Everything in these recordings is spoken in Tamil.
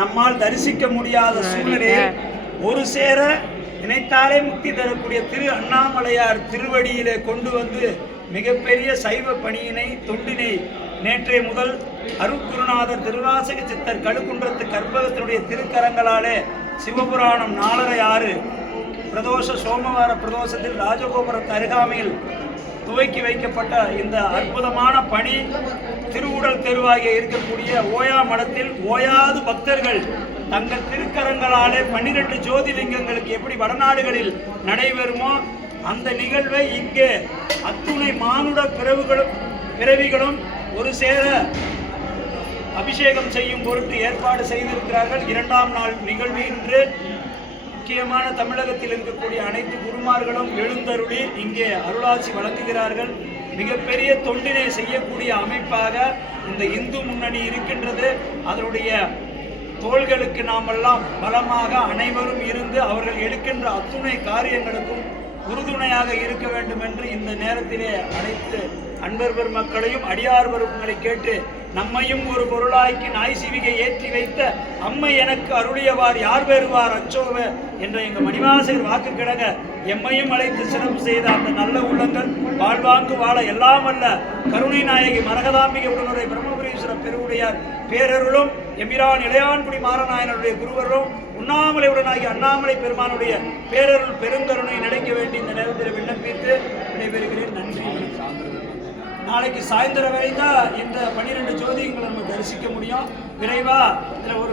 நம்மால் தரிசிக்க முடியாத சூழ்நிலையில் ஒரு சேர நினைத்தாலே முக்தி தரக்கூடிய திரு அண்ணாமலையார் திருவடியிலே கொண்டு வந்து மிகப்பெரிய சைவ பணியினை தொண்டினை நேற்றைய முதல் அருட்குருநாதர் திருவாசக சித்தர் கழுக்குன்றத்து கற்பகத்தினுடைய திருக்கரங்களாலே சிவபுராணம் 4:6 பிரதோஷ சோமவார பிரதோஷத்தில் ராஜகோபுரத்து அருகாமையில் துவக்கி வைக்கப்பட்ட இந்த அற்புதமான பணி திருவுடல் தெருவாகிய இருக்கக்கூடிய ஓயா மடத்தில் ஓயாது பக்தர்கள் தங்கள் திருக்கரங்களாலே 12 ஜோதிலிங்கங்களுக்கு எப்படி வடநாடுகளில் நடைபெறுமோ அந்த நிகழ்வை இங்கே அத்துணை மானுட பிறவிகளும் ஒரு சேர அபிஷேகம் செய்யும் பொருட்டு ஏற்பாடு செய்திருக்கிறார்கள். 2ஆம் நாள் நிகழ்வு இன்று முக்கியமான தமிழகத்தில் இருக்கக்கூடிய அனைத்து குருமார்களும் எழுந்தருளி இங்கே அருளாட்சி வழங்குகிறார்கள். மிகப்பெரிய தொண்டினை செய்யக்கூடிய அமைப்பாக இந்த இந்து முன்னணி இருக்கின்றது. அதனுடைய தோள்களுக்கு நாமெல்லாம் பலமாக அனைவரும் இருந்து அவர்கள் எடுக்கின்ற அத்துணை காரியங்களுக்கும் உறுதுணையாக இருக்க வேண்டும் என்று இந்த நேரத்திலே அனைத்து அன்பர் பெருமக்களையும் அடியார் பெருமக்களை கேட்டு நம்மையும் ஒரு பொருளாய்க்கு நாய் சிவிகை ஏற்றி வைத்த அம்மை எனக்கு அருளியவார் யார் பெறுவார் அச்சோவ என்ற எங்கள் மணிவாசகர் வாக்கு கிடங்க எம்மையும் அழைத்து சிறப்பு செய்த அந்த நல்ல உள்ளங்கள் வாழ்வாங்கு வாழ எல்லாம் அல்ல கருணை நாயகி மரகதாம்பிகை உடனுடைய பிரம்மபுரீஸ்வர பெருவுடையார் பேரருளும் எம்பிரான் இளையான்குடி மாறநாயனுடைய குருவரும் உண்ணாமலை உடனாகி அண்ணாமலை பெருமானுடைய பேரருள் பெருங்கருணை நினைக்க வேண்டி இந்த நேரத்தில் விண்ணப்பித்து விடைபெறுகிறேன். நன்றி. நாளைக்கு சாயந்தரம் வரை தான் இந்த 12 ஜோதிகளை நம்ம தரிசிக்க முடியும். விரைவா இதில் ஒரு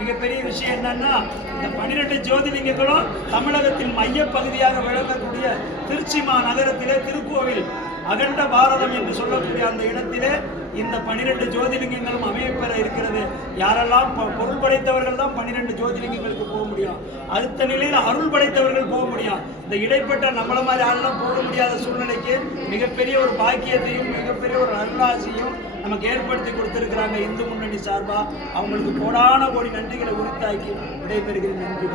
மிகப்பெரிய விஷயம் என்னன்னா இந்த 12 ஜோதிலிங்கங்களும் தமிழகத்தின் மையப்பகுதியாக விளங்கக்கூடிய திருச்சி மாநகரத்திலே திருக்கோவில் அகண்ட பாரதம் என்று சொல்லக்கூடிய அந்த இடத்திலே இந்த 12 ஜோதிலிங்கங்களும் அமையப்பெற இருக்கிறது. யாரெல்லாம் பொருள் படைத்தவர்கள் தான் 12 ஜோதிலிங்கங்களுக்கு போக முடியும். அடுத்த நிலையில் அருள் படைத்தவர்கள் போக முடியும். இந்த இடைப்பட்ட நம்மள மாதிரி ஆளெல்லாம் போக முடியாத சூழ்நிலைக்கு மிகப்பெரிய ஒரு பாக்கியத்தையும் மிகப்பெரிய ஒரு அருளாசியும் நமக்கு ஏற்படுத்தி கொடுத்திருக்கிறாங்க இந்து முன்னணி சார்பா. அவங்களுக்கு கோடான கோடி நன்றிகளை உரித்தாக்கி விடைபெறுகிறேன். நன்றி.